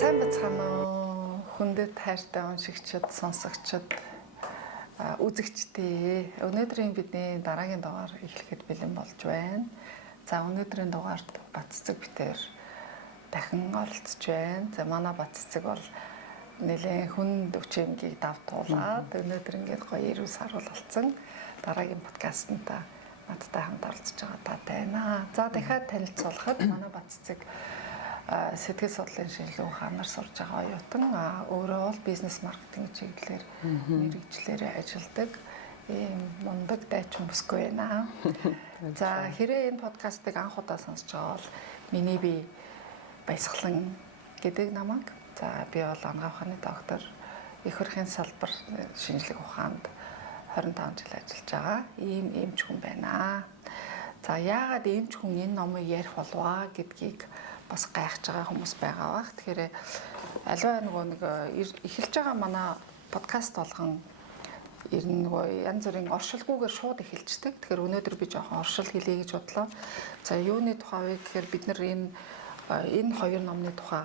Сайн бацгаана уу? Хүндэт хайртай уншигчид, сонсогчид, үзэгчдээ. Өнөөдрийн бидний дараагийн дугаар эхлэхэд бэлэн болж байна. За өнөөдрийн дугаард Баццэг битээр дахин оролцож байна. За манай Баццэг бол нэлээд хүнд өвчмгийг давтуулаад өнөөдөр ингээд гоё ирүү саруул болсон. Дараагийн подкастнда надтай хамт оролцож байгаа таатай байна. За дахиад танилцуулахад манай Баццэг сэтгэл судлалын шинжилгээ ухаанаар сурж байгаа оюутан өөрөө бол бизнес маркетинг чиглэлээр мэргэжлэр ажилладаг ийм мундаг дайчин бүсгүй байна. За хэрэг энэ подкастыг анх удаа сонсож байгаа бол миний бие баясгалан гэдэг намайг. За би бол анагаах ухааны доктор, их хурлын салбар шинжилгээ ухаанд 25 жил ажиллаж байгаа ийм эмч хүн байна. За яагаад эмч хүн энэ номыг ярих болов гэдгийг бас гайхаж байгаа хүмүүс байгаа бах. Тэгэхээр аливаа нэг эхэлж байгаа манай подкаст болгон ер нь янз бүрийн оршилгүйгээр шууд эхэлждэг. Тэгэхээр өнөөдөр би жоохон оршил хэлье гэж бодлоо. За юуны тухай вэ гэхээр бид нар энэ хоёр номны тухай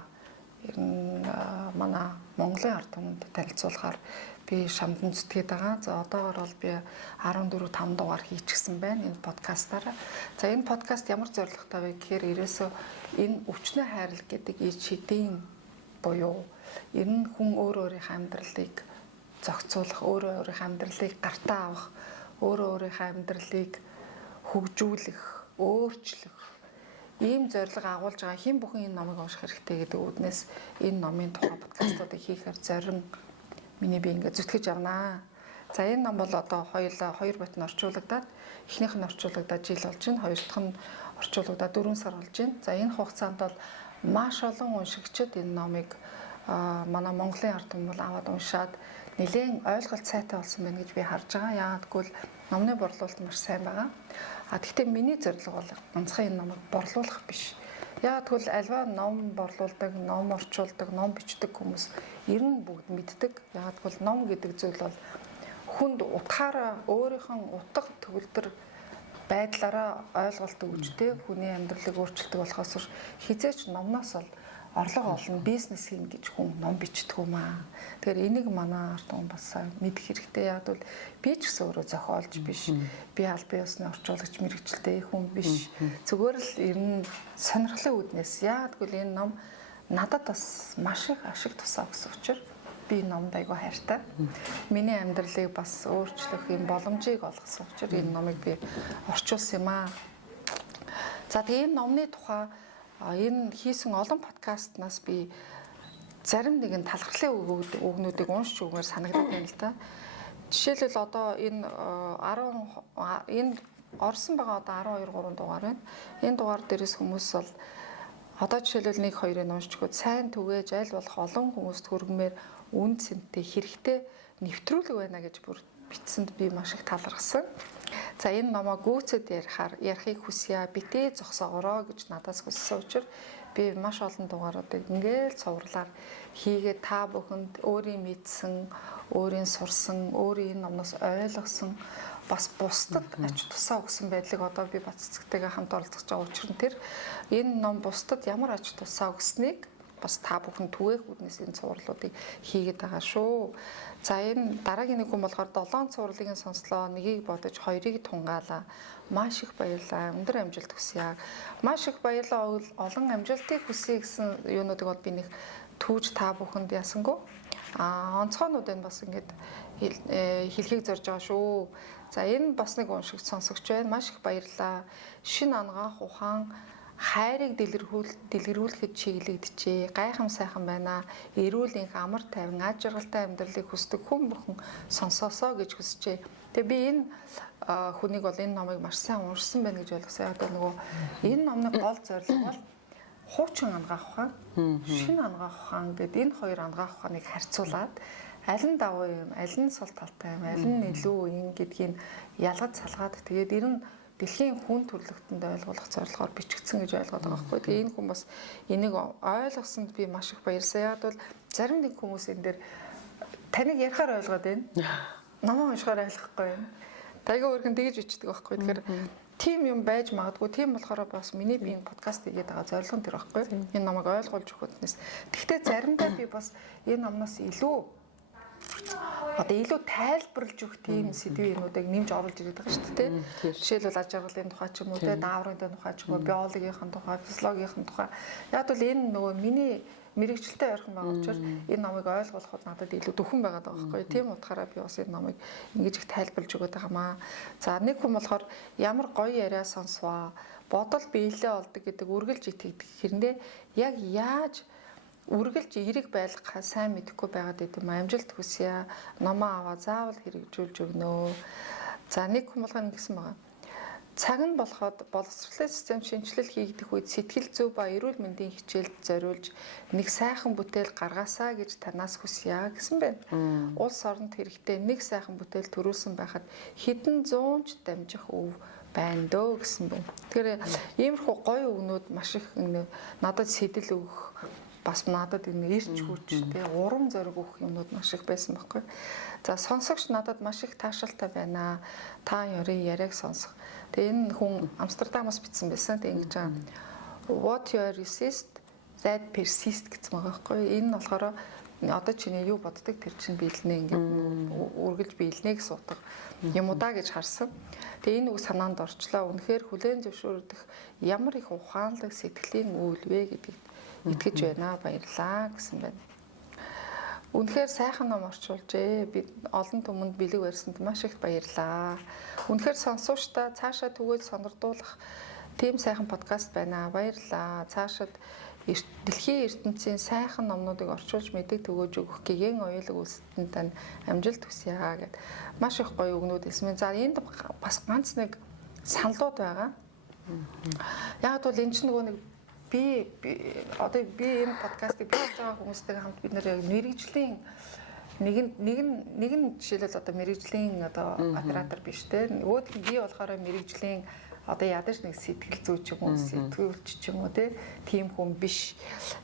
ер нь манай Монголын ард түмэнд танилцуулахаар би шамдан зүтгээд байгаа. За одоогоор бол би 14-5 дугаар хийчихсэн байна энэ подкастаараа. За энэ подкаст ямар зорилготой вэ гэхээр ерөөсөө энэ өвчнөө хайрлах гэдэг шийдийн буюу ер нь хүн өөрийнхөө амьдралыг зохицуулах, өөрийнхөө амьдралыг гартаа авах, өөрийнхөө амьдралыг хөгжүүлэх, өөрчлөх ийм зорилго агуулж байгаа хэн бүхэн энэ номыг унших хэрэгтэй гэдэг үднээс энэ номын тухай подкастуудыг хийхээр зорин миний би ингээд зүтгэж явнаа. За энэ ном бол одоо хоёр бот нь орчуулагдаад эхнийх нь орчуулагдаад жил болж байна. Хоёр дахь нь орчуулагдаад 4 сар болж байна. За энэ хугацаанд бол маш олон уншигчид энэ номыг манай Монголын ард түмэн бол аваад уншаад нэлээд ойлголт сайтай болсон байна гэж би харж байгаа. Яагаад гэвэл номны борлуулалт маш сайн байгаа. Гэхдээ миний зорилго бол ганцхан энэ номыг борлуулах биш. Яагаад гэвэл альва ном борлуулдаг, ном орчуулдаг, ном бичдэг хүмүүс ер нь бүгд мэддэг. Яагаад гэвэл ном гэдэг зүйл бол хүнд утгаараа өөрийнхөө утга төгөлдөр байдлаараа ойлголт өгжтэй хүний амьдралыг өөрчилдөг болохоос хизээч номноос бол орлого олно, бизнес хийн гэж хүн ном бичдэг юм аа. Тэгэхээр энийг манай ард түмэн бас мэдэх хэрэгтэй. Яг бол би ч гэсэн өөрөө зохиолч биш. Би аль бие усны орчуулагч мэргэжилтэй хүн биш. Зүгээр л ер нь сонирхлын үүднээс яг бол энэ ном надад бас маш их ашиг тусаа өгсөн учраас би номд айгүй хайртай. Миний амьдралыг бас өөрчлөх юм боломжийг олгосон учраас энэ номыг би орчуулсан юм аа. За тэгээ энэ номны тухай энэ хийсэн олон подкастнаас би зарим нэгэн талархлын үгнүүдийг уншиж өгмөр санагдаад байна л да. Жишээлбэл одоо энэ орсон байгаа одоо 12-3 дугаар байна. Энэ дугаар дээрээс хүмүүс бол одоо жишээлбэл 1-2-ыг уншиж өгөхөд сайн түгээж аль болох олон хүмүүст хүргэмээр үн цэнтэй хэрэгтэй нэвтрүүлэг байна гэж бүр бичсэнд би маш их талархсан. За энэ номоо гүйцэд ярихыг хүсье, битээ зогсоогороо гэж надаас хүссэн учраас би маш олон дугааруудыг ингээл цувралаар хийгээд та бүхэнд өөрийн мэдсэн, өөрийн сурсан, өөрийн энэ номноос ойлгосон бас бусдад ач тусаа өгсөн байдлыг одоо би Баццэгтэйгээ хамт оролцож байгаа учраас тэр энэ ном бусдад ямар ач тусаа өгснийг бас та бүхэн түгээх үднээс энэ цувралуудыг хийгээд байгаа шүү. За энэ дараагийн нэг хүн болохоор 7 цувралыг сонслоо, нэгийг бодож 2-ыг тунгаалаа. Маш их баярлалаа. Өндөр амжилт хүсье. Маш их баярлалаа. Олон амжилтыг хүсье гэсэн юунуудыг бол би нэг түүж та бүхэнд ясангүй. Онцгойнууд энэ бас ингэж хэлхийг зорж байгаа шүү. За энэ бас нэг уншигч сонсогч байна. Маш их баярлалаа. Шинэ анагаах ухаан хайрыг дэлгэрүүлэхэд чиглэгдэжээ. Гайхам сайхан байна. Эрүүл энх амар тайван аж аргалтай амьдралыг хүсдэг хүн бүхэн сонсоосоо гэж хүсжээ. Тэгээ би энэ хүнийг бол энэ номыг маш сайн уншсан байна гэж ойлгосон. Яг нөгөө энэ номны гол зорилго бол хуучин анагаах ухаан, шинэ анагаах ухаан гэдэг энэ хоёр анагаах ухааныг харьцуулаад аль нь давуу юм, аль нь сул талтай юм, аль нь илүү юм гэдгийг ялгаж салгаад тэгээд ер нь дэлхийн хүн төрөлхтөнд ойлгуулах зорилгоор бичигдсэн гэж ойлгоод байгаа байхгүй. Тэгээ энэ хүн бас энийг ойлгосонд би маш их баярлсан. Яг бол зарим нэг хүмүүс энэ дээр таныг ярихаар ойлгоод байна. Номоо уншихаар ойлгохгүй байна. Тайгаа өөрхөн тэгж бичдэг байхгүй. Тэгэхээр тийм юм байж магадгүй. Тийм болохоор бас миний би энэ подкаст хийгээд байгаа зорилго нь тэр байхгүй. Энэ номыг ойлгуулж өгөхнээс. Гэхдээ заримдаа би бас энэ номноос илүү тайлбарлаж өгөх тийм сэдвүүдийг нэмж оруулж ирээд байгаа шүү дээ. Жишээлбэл аж аргалын тухай ч юм уу, дааврын тухай ч юм уу, биологийн тухай, физиологийн тухай. Яг бол энэ нөгөө миний мэрэгчлэлтэй ойрхон байгаа учраас энэ номыг ойлгуулахад надад илүү дөхөн байгаад байгаа байхгүй. Тийм утгаараа би бас энэ номыг ингэж их тайлбарлаж өгöd байгаамаа. За нэг хүн болохоор ямар гоё яриа сонсваа, бодол биелээ олдог гэдэг үргэлж итгэдэг хэрнээ яг яаж үргэлж эрэг байлгахаа сайн мэдэхгүй байгаад идэм амжилт хүсье. Номоо аваа заавал хэрэгжүүлж өгнө. За нэг хүн болгоно гэсэн байгаа. Цаг нь болоход боловсролын систем шинжилэл хийгдэх үед сэтгэл зүй ба эрүүл мэндийн хичээлд зориулж нэг сайхан бүтээл гаргаасаа гэж танаас хүсье гэсэн байна. Улс оронд хэрэгтэй нэг сайхан бүтээл төрүүлсэн байхад хэдэн зуунч дамжих өв байна дөө гэсэн байна. Тэгэхээр иймэрхүү гоё өгнүүд маш их надад сэтэл өгөх бас надад энэ ирч хүч тий урам зориг өгөх юмнууд маш их байсан байхгүй. За сонсогч надад маш их таашаалтай байна. Та ярийн яриаг сонсох. Тэгээ энэ хүн Амстердамаас бичсэн байсан. Тэг ингэж байгаа. What you resist that persist гэсэн байгаа байхгүй. Энэ нь болохоор одоо чиний юу боддог тэр чинь биелнэ ингээд үргэлж биелнэ гэсэн утга юм уу да гэж харсан. Тэгээ энэ үг санаанд орчлоо. Үнэхээр хүлээн зөвшөөрөх ямар их ухаанлаг сэтгэлийн үйл вэ гэдэгт итгэж байна. Баярлаа гэсэн байна. Үнэхээр сайхан ном орчуулжээ. Би олон түмэнд бэлэг барьсанд маш их баярлаа. Үнэхээр сонсогчдаа цаашаа түгэл сонирдуулах тийм сайхан подкаст байна. Баярлаа. Цаашид дэлхийн ертөнцийн сайхан номнуудыг орчуулж мэдэг төгөөж өгөх гэгэн оюулаг үлсэлтэнд тань амжилт хүсье гэд маш их гоё өгнүүд хэлсэн. За энд бас ганц нэг саналууд байгаа. Яг бол энэ ч нөгөө нэг би энэ подкастыг хийж байгаа хүмүүстэйгээ хамт бид нэр яг мэрэгжлийн нэг нь жишээлбэл одоо мэрэгжлийн одоо оператор биш те. Нөгөөд нь би болохоор мэрэгжлийн одоо ядаж нэг сэтгэл зүй ч юм уу сэтгүүлч ч юм уу тийм хүн биш.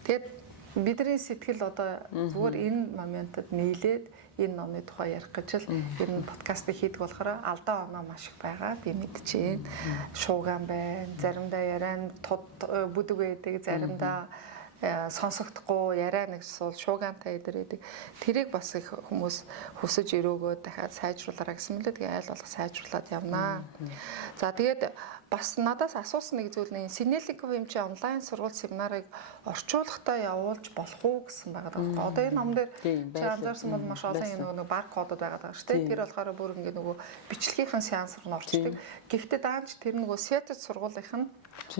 Тэгээд бидний сэтгэл одоо зүгээр энэ моментод нийлээд энэ номны тухай ярих гэж л энэ подкастыг хийдэг болохоор алдаа оноо маш их байгаа. Би мэдчихээн. Шууган байна. Заримдаа яриан тод бүдэг байдаг. Заримдаа сонсогдохгүй яриа нэг суул шуугантай идэрээдэг. Тэрийг бас их хүмүүс хүсэж өрөөгөө дахиад сайжруулаарай гэсэн мэлээ. Тэгээ айл болох сайжруулад явнаа. За тэгээд бас надаас асуусан нэг зүйл нь Синеликов эмчийн онлайн сургууль семинарыг орчуулгахдаа явуулж болох уу гэсэн байгаа даа. Одоо энэ ном дээр чи анзаарсан бол маш олон нэг бар кодод байгаа даа шүү дээ. Тэр болохоор бүр ингээ нөгөө бичлэгийнхэн сеанс руу орчдөг. Гэхдээ даанч тэр нөгөө Светоч сургуулийнх нь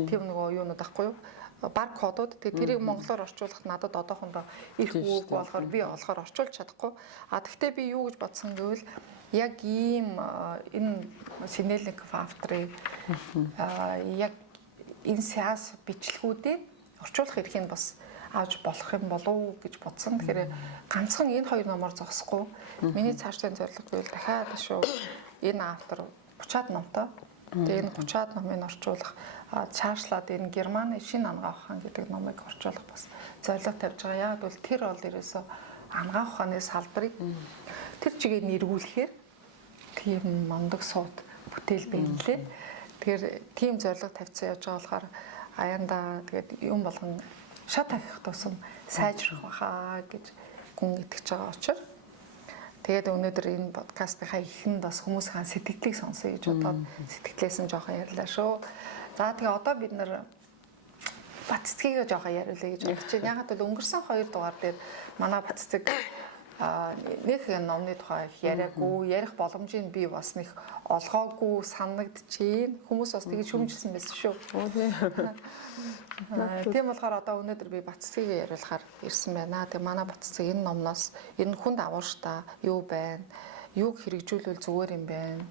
тийм нөгөө юунууд ахгүй юу? Бар кодууд тэрийг монголоор орчуулахад надад одоохондоо их үг болохоор би болохоор орчуулж чадахгүй. Гэхдээ би юу гэж бодсон гэвэл яг ийм энэ Синеликов авторыг яг энэ сеанс бичлэгүүдийг орчуулах эрхийг бас авч болох юм болов уу гэж бодсон. Тэгэхээр ганцхан энэ хоёр номоор зогсохгүй. Миний цаашдын зорилго гэвэл дахиад шүү энэ автор 30-аад номтой. Тэгээ энэ 30-аад номыг орчуулах цаашлаад энэ Германы шинэ ангаа ухаан гэдэг номыг орчуулах бас зорилго тавьж байгаа. Яг бол тэр бол ерөөсөө ангаа ухааны салбарыг тэр чигээр нэргүүлэхээр тийм мундаг сууд бүтээл байлээ. Тэгэхээр тийм зорилго тавьсан явж байгаа болохоор аяндаа тэгээд юм болгон шат ахих тусам сайжрах байхаа гэж гүн итгэж байгаа учраас тэгээд өнөөдөр энэ подкастынхаа ихэнд бас хүмүүсийн сэтгэлийг сонсъё гэж бодоод сэтгэлээс нь жоохон ярьлаа шүү. За тэгээ одоо бид нэр Баццгийг жоохон яриулъя гэж бодож байна. Ягаад гэвэл өнгөрсөн 2 дугаар дээр манай Баццэг нэг номны тухай яриаггүй, ярих боломжийг би бас нэг олгоогүй санагдчихээн. Хүмүүс бас тэгж хүмжилсэн байсан шүү. Тийм болохоор одоо өнөөдөр би Баццгийг яриулахаар ирсэн байна. Тэгээ манай Баццэг энэ номноос ер нь хүнд авууштай юу байна? Юуг хэрэгжүүлвэл зүгээр юм байна?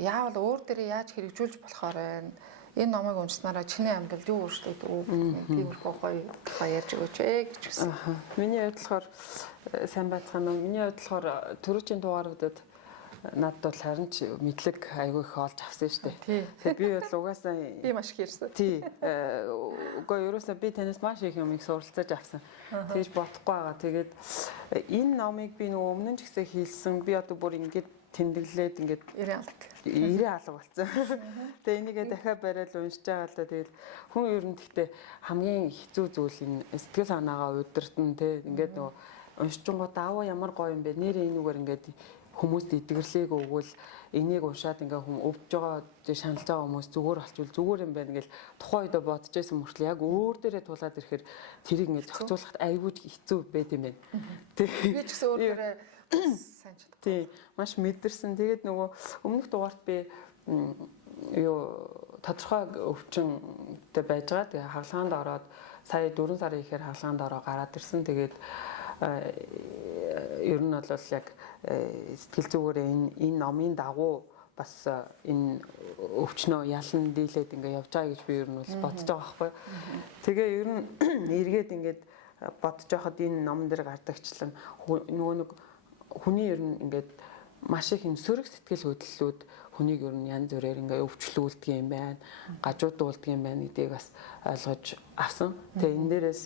Яавал өөр дээрээ яаж хэрэгжүүлж болохоор байна? Энэ номыг уншсанараа чиний амьдралд юу өөрчлөгдөв үү? Тиймэрхүү гоё ярьж өгөөч гэж хүсэн. Миний хувьд болохоор сайн байцгаана уу? Миний хувьд болохоор түрүүчийн дугааруудад надад бол харин ч мэдлэг айгүй их олж авсан шүү дээ. Тэгээ би бол угаасаа би маш их ярьсан. Тий. Угаа ерөөсөө би танаас маш их юм их суралцаж авсан. Тэгж бодохгүй байгаа. Тэгээд энэ номыг би нөгөө өмнө нь ч гэсэн хийлсэн. Би одоо бүр ингэж тэмдэглээд ингэж яриалдаг. 90 алга болсон. Тэгээ энийгээ дахиад бариад уншиж байгаа л да. Тэгэл хүн ер нь гэхдээ хамгийн хэцүү зүйл энэ сэтгэл санаагаа удирдна те. Ингээд нөгөө уншчихгоо даавуу ямар гоё юм бэ. Нэр энүүгээр ингээд хүмүүст идэвхрлийг өгвөл энийг уншаад ингээ хүм өвдөж байгаа шаналж байгаа хүмүүс зүгээр болчвол зүгээр юм байна гэл тухайн үедээ бодож байсан мөртлөө яг өөр дээрээ тулаад ирэхээр тэрийг ингээ зохицуулахад айгүй хэцүү байд юм байна. Тэгээ ч гэсэн өөр дээрээ сайн чадах. Тий, маш мэдэрсэн. Тэгээд нөгөө өмнөх дугаарт би тодорхой өвчнөд байж байгаа. Тэгээ хагалгаанд ороод сая 4 сарын ихээр хагалгаанд ороо гараад ирсэн. Тэгээд ер нь бол яг сэтгэл зүгээрээ энэ номын дагуу бас энэ өвчнөө ялан дийлээд ингээ явж байгаа гэж би ер нь бол бодож байгаа байхгүй. Тэгээ ер нь эргээд ингээд бодож байхад энэ ном дээр гардагчлан нөгөө нэг хүний ер нь ингээд маш их юм сөрөг сэтгэл хөдлөлүүд хүнийг ер нь янз бүрээр ингээ өвчлүүлдэг юм байна, гажуудуулдаг юм байна гэдгийг бас ойлгож авсан. Тэгээ энэ дээрээс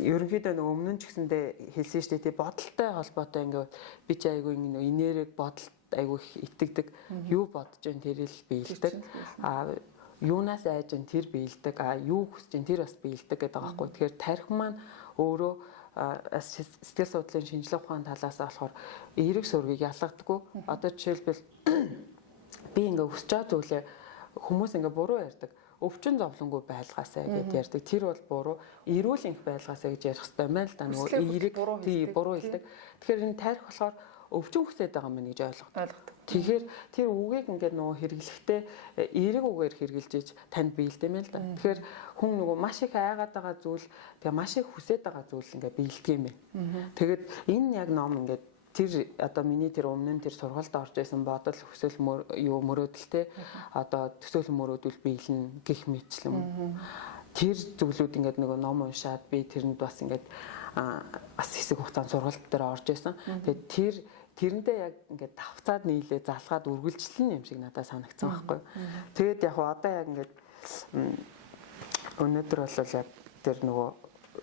ерөнхийдөө нөгөө өмнө нь ч гэсэндээ хэлсэн шүү дээ. Бодолтой холбоотой ингээ би ч айгүй энерги бодолд айгүй их итгэдэг. Юу бодож जैन тэрэл биелдэг. Юунаас айж जैन тэр биелдэг. Юу хүсэж जैन тэр бас биелдэг гэдэг байгаа байхгүй. Тэгэхээр тарих маань өөрөө сэтгэл судлалын шинжилгээ ухааны талаас болохоор эерэг сургийг ялгадаггүй. Одоо жишээлбэл би ингээ өсөж байгаа зүйлээ хүмүүс ингээ буруу ярьдаг. Өвчин зовлонгүй байлгаасаа гэж ярьдаг. Тэр бол буруу. Эрүүл энх байлгаасаа гэж ярих хэрэгтэй байна л да. Нөгөө эерэг буруу хэлдэг. Тэгэхээр энэ тарих болохоор өвчин хүсээд байгаа юм гэж ойлгодог. Тэгэхээр тэр үгийг ингээд нөгөө хэрэглэхдээ эерэг үгээр хэрэгжилж иж танд биелдэм юм л да. Тэгэхээр хүн нөгөө маш их айгаад байгаа зүйл, тэгээ маш их хүсээд байгаа зүйл ингээд биелдэг юм байна. Тэгээд энэ яг ном ингээд тэр одоо миний тэр өмнө нь тэр сургуульд орж исэн бодол хүсэл мөрөөдөлтэй одоо төсөөлөл мөрөөдөл биелнэ гэх мэтчлэн тэр зүйлүүд ингээд нөгөө ном уншаад би тэрэнд бас ингээд бас хэсэг хугацаанд сургууль дээр орж исэн. Тэгээд тэрнтэй яг ингээд давцаад нийлээ залгаад үргэлжлэн юм шиг надад санагдсан байхгүй. Тэгээд яг одоо яг ингээд өнөөдөр бол яг тэр нөгөө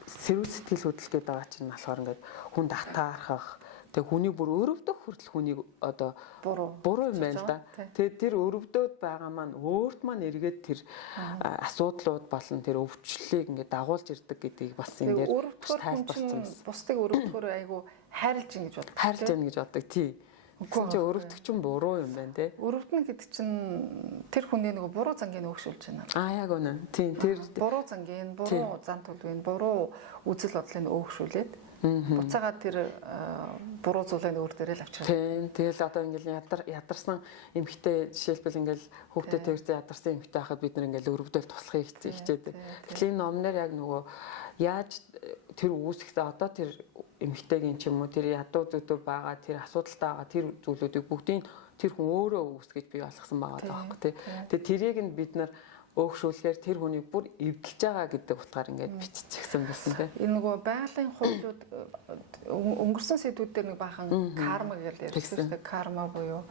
сэрүүл сэтгэл хөдлөл гэдэг байгаа чинь болохоор ингээд хүн татаархах. Тэгээ хүний бүр өрөвдөх хүртэл хүнийг одоо буруу юм байна л да. Тэгээ тэр өрөвдөөд байгаа маань өөрт маань эргээд тэр асуудлууд болон тэр өвчлөлийг ингээд дагуулж ирдэг гэдгийг бас энэ дээр тайлбарсан юм. Бусдыг өрөвдөхөөр айгу хайрлж ин гэж боддог. Хайрлж ин гэж боддог тий. Үгүй чи өрөвдөх чинь буруу юм байна те. Өрөвдөн гэдэг чинь тэр хүний нөгөө буруу зангийг өөгшүүлж байна. Яг үнэ. Тийм тэр буруу зангийг, буруу зан төлөвийг, буруу үзэл бодлыг өөгшүүлээд буцаагаад тэр буруу зүйлээ өөр дээрээ л авчирна. Тийм. Тэгэл одоо ингээл ядарсан эмхтэй жишээлбэл ингээл хүүхдэд тэрзээ ядарсан эмхтэй байхад бид нар ингээл өрөвдөл туслахыг хичээдэг. Тэгэхээр энэ номноор яг нөгөө яаж тэр үүсгэсэн одоо тэр эмхтэйгийн ч юм уу тэр ядуу зүдүү байгаа тэр асуудалтай байгаа тэр зүйлүүдийг бүгдийг тэр хүн өөрөө үүсгэж бий болгосон байгаа байхгүй тий. Тэгээ тэрийг нь бид нар өөгшүүлэхээр тэр хүнийг бүр эвдэлж байгаа гэдэг утгаар ингээд биччихсэн байсан тий. Энэ нөгөө байгалийн хуулиуд өнгөрсөн сэдвүүд дээр нэг баахан карма гэж ярьсан. Карма буюу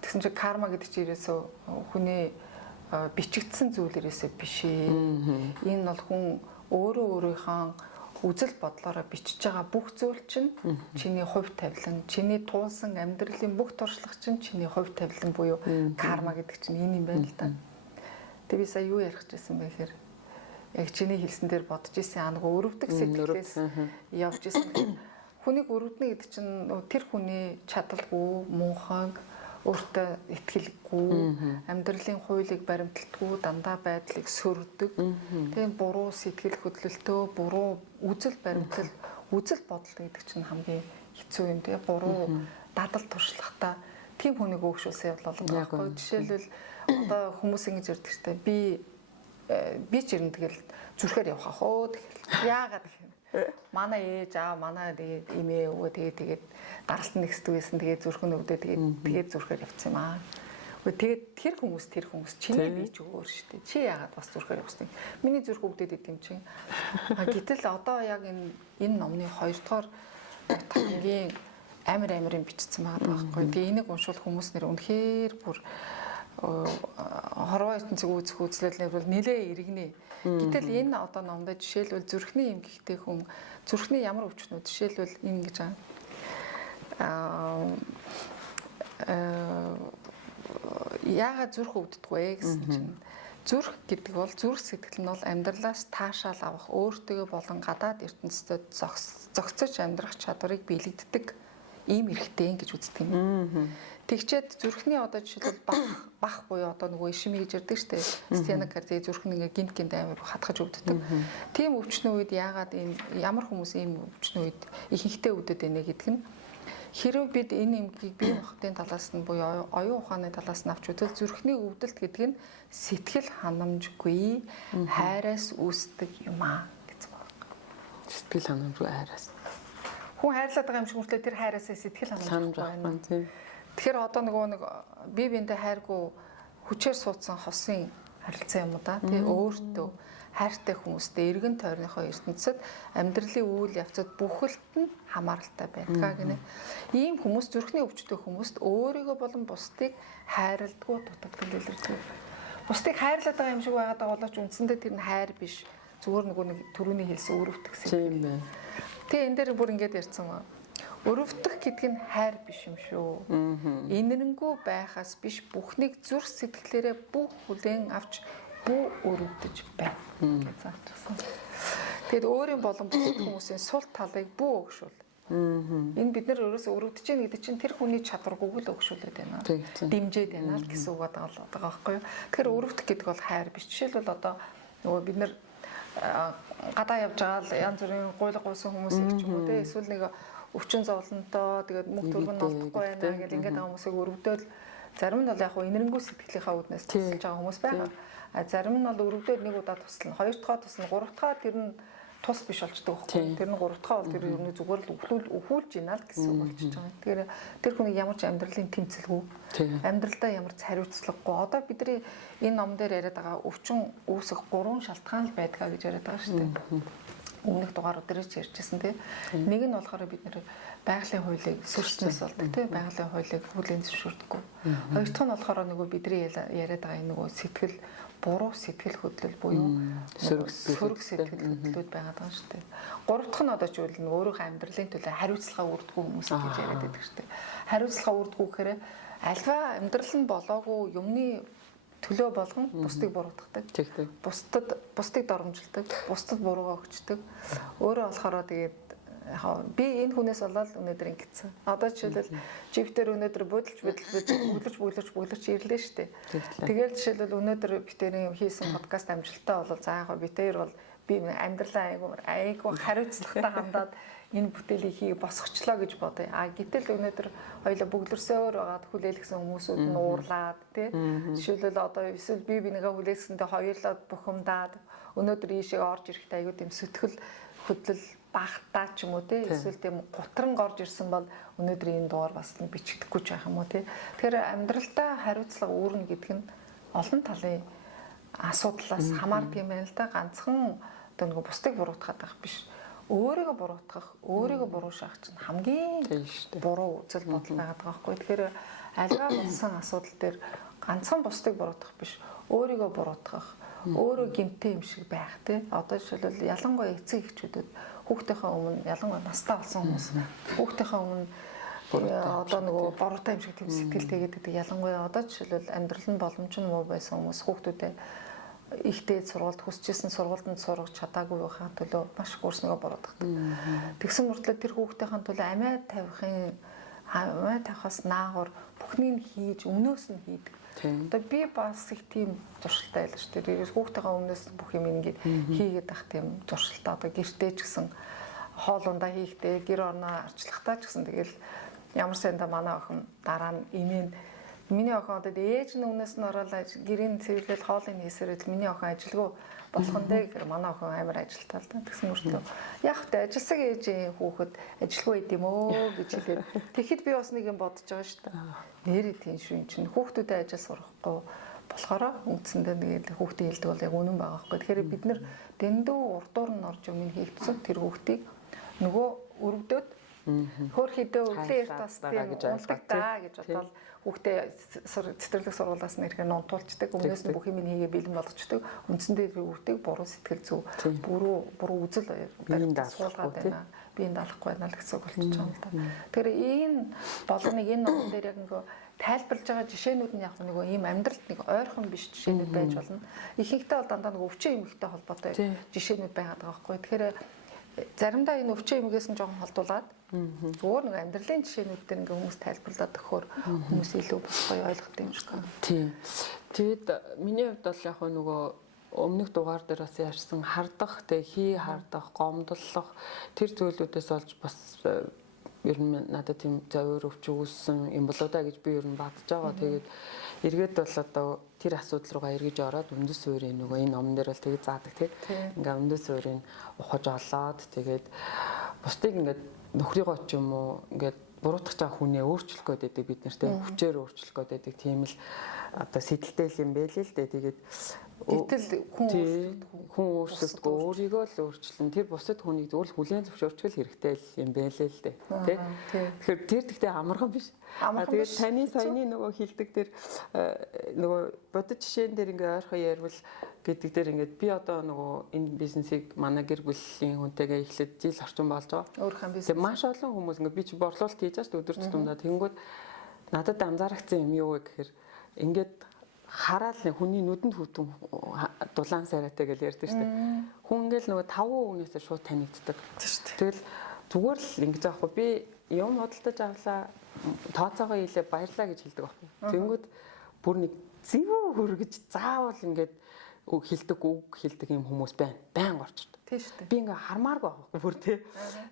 тэгсэн чинь карма гэдэг чинь ерөөсөө хүний бичигдсэн зүйл ерөөсөө биш ээ. Энэ бол хүн өөрийнхөө үзэл бодлороо бичиж байгаа бүх зүйл чинь чиний хувь тавилан, чиний туулсан амьдралын бүх туршлага чинь чиний хувь тавилан буюу карма гэдэг чинь энэ юм байна л да. Тэг би сая юу ярих гэсэн бэ гэхээр яг чиний хэлсэн дээр бодож исэн нэг өрөвдөг сэтгэлээс явж исэн. Хүнийг өрөвднө гэдэг чинь тэр хүний чадалгүй, муухайг, өөртөө итгэлгүй, амьдралын хуулийг баримталдаггүй, дандаа байдлыг сөрдөг. Тийм буруу сэтгэл хөдлөлтөө, буруу үзэл баримтал, үзэл бодол гэдэг чинь хамгийн хэцүү юм тийм буруу дадал туршлагатай тийм хүнийг өөгшүүлсэн явдал болон байхгүй. Жишээлбэл одоо хүмүүс ингэж ярьдаг штэ би ч ер нь тэгэл зүрхээр явах ахоо тэгэл яагаад гэх манай ээж манай тэгээд имээ өвөө тэгээд даралт нэгсдэг байсан тэгээд зүрх нь өвдөө тэгээд зүрхээр явцсан юм аа. Тэгээд тэр хүмүүс чиний бие ч өөр шүү дээ. Чи яагаад бас зүрхээр явсан юм? Миний зүрх өвдөд идэм чинь. Гэтэл одоо яг энэ номны 2 дугаар хамгийн амарын бичсэн байгаа байхгүй. Тэгээ энийг уншвал хүмүүс нэр үнэхээр бүр хорвоо ертөнцийг үүсэх үзлэлээр бол нэлээ иргэнэ. Гэтэл энэ одоо номдод жишээлбэл зүрхний эмгэгтэй хүн зүрхний ямар өвчнүүд жишээлбэл энэ гэж яагаад зүрх өвддөг вэ гэсэн чинь зүрх гэдэг бол зүрх сэтгэл нь бол амьдралаас таашаал авах, өөртөө болон гадаад ертөнцид зохицож амьдрах чадварыг биелэгддэг ийм эрхтэй гэж үздэг юм. Тэгчээд зүрхний одоо жишээлбэл бах буюу одоо нөгөө ишими гэж ярьдаг шүү дээ. Стенок кардиа зүрх нь ингээ гинт амар хатгаж өвддөг. Тийм өвчнөө үед яагаад ийм ямар хүмүүс ийм өвчнөө үед ихэнхдээ өвдөд байна гэдэг нь хэрвээ бид энэ эмгийг бие махбодын талаас нь буюу оюун ухааны талаас нь авч үзвэл зүрхний өвдөлт гэдэг нь сэтгэл ханамжгүй хайраас үүсдэг юм аа гэсэн байна. Сэтгэл ханамжгүй хайраас. Хүн хайрлаад байгаа юм шиг мөртлөө тэр хайраасаа сэтгэл ханамжгүй байна. Тэгэхээр одоо нөгөө нэг бие биендээ хайргүй хүчээр суудсан хосын харилцаа юм уу да тий өөртөө хайртай хүмүүстэй эргэн тойрныхоо ертөнцид амьдралын үйл явцад бүхэлд нь хамааралтай байдаг гэнэ. Ийм хүмүүс зүрхний өвчтөй хүмүүст өөрийгөө болон бусдыг хайрладгүй дутагдал илэрдэг. Бусдыг хайрлаад байгаа юм шиг байгаад байгаа боловч үндсэндээ тэр нь хайр биш. Зүгээр нөгөө нэг түрүүний хэлсэн өрөвдөгсөн. Тийм байна. Тэгээ энэ дээр бүр ингэж ярьсан ба. Өрөвдөх гэдэг нь хайр биш юм шүү. Инэрэнгүй байхаас биш бүхнийг зүрх сэтгэлээрээ бүх хүлээн авч бүү өрөвдөж байна гэж заачсан. Тэгэд өөрийн болон бусад хүмүүсийн сул талыг бүү өгшүүл. Энэ бид нар өөрөөсөө өрөвдөж яах гэдэг чинь тэр хүний чадваргүйг л өгшүүлээд байна. Дэмжиж байна л гэсэн үг байгаа байхгүй юу. Тэгэхээр өрөвдөх гэдэг бол хайр биш. Жишээлбэл одоо нөгөө бид нар гадаа явж байгаа л янз бүрийн гуйлга гуйсан хүмүүс их ч юм уу те эсвэл нэг өвчин зовлонтой тэгээд мөнгө төргөн олдохгүй байна гэл ингээд байгаа хүмүүсийг өрөвдөөл зарим нь бол яг хуу инэрэнгүй сэтгэлийнхаа үүднээс тусалж байгаа хүмүүс байгаа. А зарим нь бол өрөвдөөл нэг удаа туслана, хоёр дахь туслана, гурав дахь тэр нь тус биш болчдөг байхгүй. Тэр нь гурав дахь бол тэр юу зүгээр л өвүүлж ийна л гэсэн үг болчихж байгаа. Тэгэхээр тэр хүний ямар ч амьдралын тэмцэлгүй, амьдралдаа ямар ч хариуцлагагүй. Одоо бидний энэ ном дээр яриад байгаа өвчин үүсэх 3 шалтгаан л байдгаа гэж яриад байгаа шүү дээ. Өмнөх дугаарууд дээр ч ярьжсэн тийм. Нэг нь болохоор бид нэр байгалийн хуулийг сөрчнөөс болдог тийм. Байгалийн хуулийг хүлээн зөвшөөрдөггүй. Хоёр дахь нь болохоор нөгөө бидний яриад байгаа энэ нөгөө сэтгэл буруу сэтгэл хөдлөл буюу сөрөг сэтгэл хөдлөлүүд байгаад байгаа шүү дээ. Гурав дахь нь одоо ч үл нь өөрийнхөө амьдралын төлөө хариуцлага өрдгөө хүмүүс гэж яриад байдаг шүү дээ. Хариуцлага өрдгөө гэхээр альва амьдрал нь болоогүй юмны төлөө болгон бусдыг буруутгадаг. Бусдыг доромжилдог, бусдад буруугаа өгчдөг. Өөрөө болохоор тэгээд би энэ хүнээс болоод өнөөдөр ингэсэн. Одоо жишээлбэл живтэр өнөөдөр бүглэж ирлээ шүү дээ. Тэгээд жишээлбэл өнөөдөр битэрийн хийсэн подкаст амжилттай бол за яг битэр бол би амьдралаа айгуу хариуцлагатай хандаад энэ бүтээлийг хий босгочлоо гэж бодъё. А гэтэл өнөөдөр хоёул бүглэрсөөр байгаад хүлээлгсэн хүмүүсүүд нь уурлаад тий. Жишээлбэл одоо эсвэл би бинийгээ хүлээсэндээ хоёулаа бухимдаад өнөөдөр ийшээ орж ирэхдээ айгуу тийм сэтгэл хөдлөл багтаа ч юм уу тий. Эсвэл тийм гутран орж ирсэн бол өнөөдөр энэ дугаар бас бичигдэхгүй ч байх юм уу тий. Тэгэхээр амьдралдаа хариуцлага үүрнэ гэдэг нь олон талын асуудлаас хамаардаг юм байна л да. Ганцхан одоо нэг бусдыг буруутгаад байх биш. Өөрийгөө буруутгах, өөрийгөө буруушаах чинь хамгийн буруу үзэл бодол байгаад байгаа байхгүй. Тэгэхээр альва болсон асуудал дээр ганцхан бусдыг буруутгах биш, өөрийгөө буруутгах, өөрөө гэмтэй юм шиг байх тий. Одоо жишээлбэл ялангуяа эцэг эхчүүдэд хүүхдийнхээ өмнө ялангуяа настай болсон хүмүүс хүүхдийнхээ өмнө одоо нөгөө бороотой юм шиг тийм сэтгэлтэй гэдэг ялангуяа одоо жишээлбэл амьдрал нь боломж нь муу байсан хүмүүс хүүхдүүдээ ихтэй сургуульд хүсэжсэн сургуульд сурах чадаагүй байхаа төлөө маш их өөрснийгөө буруутгадаг. Тэгсэн мөртлөө тэр хүүхдийнхээ төлөө амиа тавихаас наагур бүхнийг хийж өмнөөс нь хийдэг. Одоо би бас их тийм зуршилтай байлаа шүү дээ. Хүүхдийнхээ өмнөөс бүх юм ингээд хийгээд ах тийм зуршилтай. Одоо гэртээ ч гэсэн хоолундаа хийхдээ гэр орноо арчлахтаа ч гэсэн тэгэл ямар сайндаа манай охин дараа нь имэн миний охин одоо ээж нь өмнөөс нь ороод гэрийн цэвэрлэл хоолыг хийсэрэл миний охин ажилгүй болох нь дээ гэхээр манай охин амар ажилтаа л да. Тэгсэн мөртлөө яг тэ ажилсаг ээжийн хүүхэд ажилгүй байд юм өө гэж хэлээд тэгэхэд би бас нэг юм бодож байгаа шүү дээ. Нэрээ тийм шүү эн чинь хүүхдүүдэд ажил сурахгүй болохоор үндсэндээ нэг хүүхдийн хэлдэг бол яг үнэн байгаа байхгүй. Тэгэхээр бид нэр дэндүү урдуур нь орж өмнө хийгдсэн тэр хүүхдийг нөгөө өрөвдөд хөр хідээ өвлөө эрт бас тийм унтдаг даа гэж бодвол хүүхдээ цэцэрлэг сургуулиас нь ирэхээр нунтуулцдаг өмнөөс нь бүх юм хийгээ бэлэн болгочдөг үндсэндээ тэр хүүхдийг буруу сэтгэл зүй буруу үзэл суулгаад байна биеийн даалгахгүй байна л гэсэн үг болчихж байгаа юм да. Тэгэхээр энэ болгоныг энэ номон дээр яг тайлбарлаж байгаа жишээнүүд нь яг нэг ийм амьдралд нэг ойрхон биш жишээнүүд байж болно. Ихэнхдээ бол дандаа нэг өвчин эмэгтэй холбоотой жишээнүүд байгаад байгаа байхгүй. Тэгэхээр заримдаа энэ өвчин эмгээс нь жоохон холдуулаад зүгээр нэг амьдралын жишээнүүд дээр ингээ хүмүүс тайлбарлаад өгөхөөр хүмүүс илүү гоё ойлгох юм шиг байна. Тийм. Тэгэд миний хувьд бол яг нөгөө өмнөх дугаар дээр бас ярьсан хардах, хий хардах, гомдлох тэр зүйлүүдээс олж бас ер нь надад тийм зовир өвч үүссэн юм болоо да гэж би ер нь бодож байгаа. Тэгээд эргээд бол одоо тэр асуудал руугаа эргэж ороод үндэс суурийн нөгөө энэ номон дээр бол тэгээд заадаг тийм. Ингээ үндэс суурийг ухаж олоод тэгээд бусдыг ингээд нөхрийгөө ч юм уу ингээд буруутгах чаа хүнээ өөрчлөх гээд байдаг бид нартэй хүчээр өөрчлөх гээд байдаг тийм л одоо сэтэлтэй юм байлээ л дээ. Тэгээд гэтэл хүн өөрчлөлтгүй өөрийгөө л өөрчлөн тэр бусад хүнийг зөвхөн хүлээн зөвшөөрчих хэрэгтэй юм байлээ л дээ. Тэ. Тэгэхээр тэр тэгтээ амархан биш. Тэгээд таны саяны нөгөө хилдэг тэр нөгөө бодит жишээн дээр ингээ ойрхон ярил гэдэг дээр ингээд би одоо нөгөө энэ бизнесийг манай гэр бүлийн хүнтэйгээ эхлээд жил орчим болж байгаа. Өөрийнхөө бизнес. Тэгээд маш олон хүмүүс ингээд би чи борлуулалт хийж байгаа шүү дээ өдөр тутамдаа. Тэгэнгүүт надад анзаарчихсан юм юу вэ гэхээр ингээд хараад нэг хүний нүдэнд хүтэн дулаан сайраатай гэж ярьдаг шүү дээ. Хүн ингээл нөгөө 5 хүнээс шууд танигддаг. Тэгэл зүгээр л ингэж аахгүй би юм бодолдож авлаа тооцоогоо хийлээ баярлаа гэж хэлдэг байхгүй. Тэнгүүд бүр нэг зэвүү хөргөж заавал ингээд үг хэлдэг юм хүмүүс байна. Баян орчдог. Тийм шүү дээ. Би ингээ хармааргүй байхгүй бүр тий.